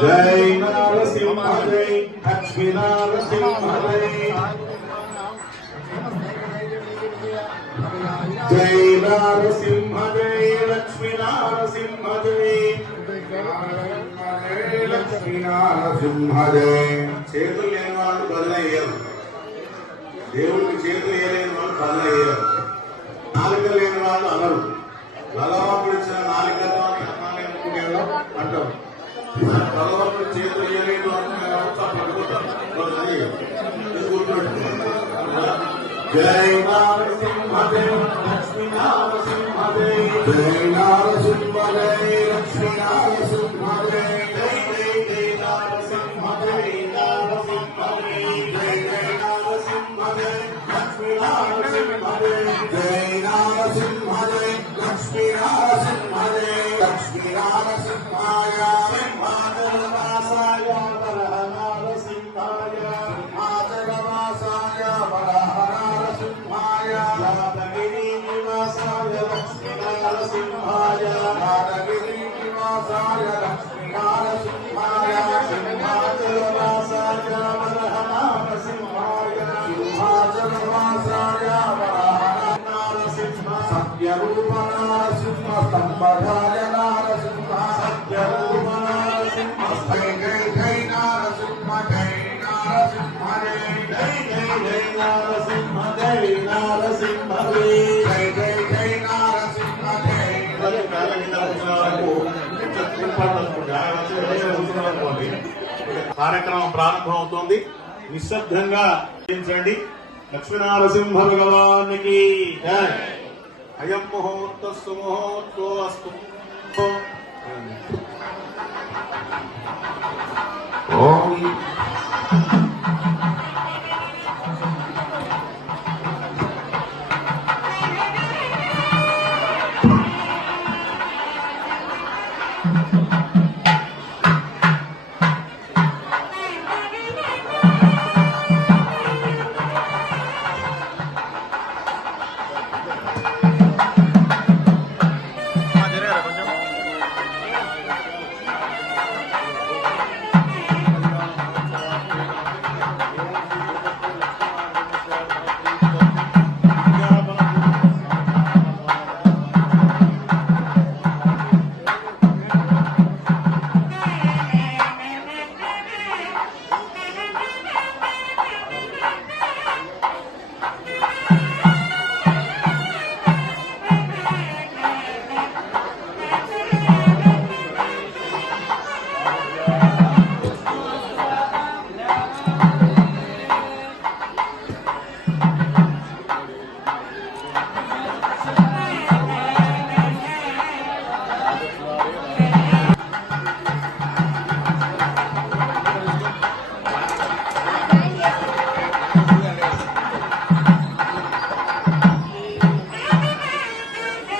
జై నరసింహ జై లక్ష్మీ నరసింహ జై జై నరసింహ జై లక్ష్మీ నరసింహ జై సింహదే చేతులు లేని వాళ్ళకి బదులు దేవుడికి చేతులు వేయలేని వాళ్ళు బదులు అయ్యారు నాలుక లేని వాళ్ళు అనరు. బలవంతుడు ఇచ్చిన నాలుకతో అని అన్నాలి అనుకునేదో అంటారు. బలవంతుడు చేతులు వేయలేదు జై నారసింహదే లక్ష్మీ నారసింహదే జై నారసింహదే లక్ష్మీ నారసింహదే जय नरसिंह जय लक्ष्मी नरसिंह जय लक्ष्मी नरसिंहाय मातरवासाय वरह नरसिंहाय मातरवासाय वरह नरसिंहाय नादगिरि निवासाय लक्ष्मी नरसिंहाय नादगिरि निवासाय लक्ष्मी సత్యరూప నరసింహ సంబరాయ నరసింహ సత్యరూప నరసింహ జై జై జై నరసింహ జై జై జై జై జై జై జై జై జై కార్యక్రమం ప్రారంభమవుతోంది. నిశ్శబ్దంగా చేయించండి. లక్ష్మీనరసింహ భగవానికి अयम मुहूर्त सुमुहूर्तो अस्तु ओम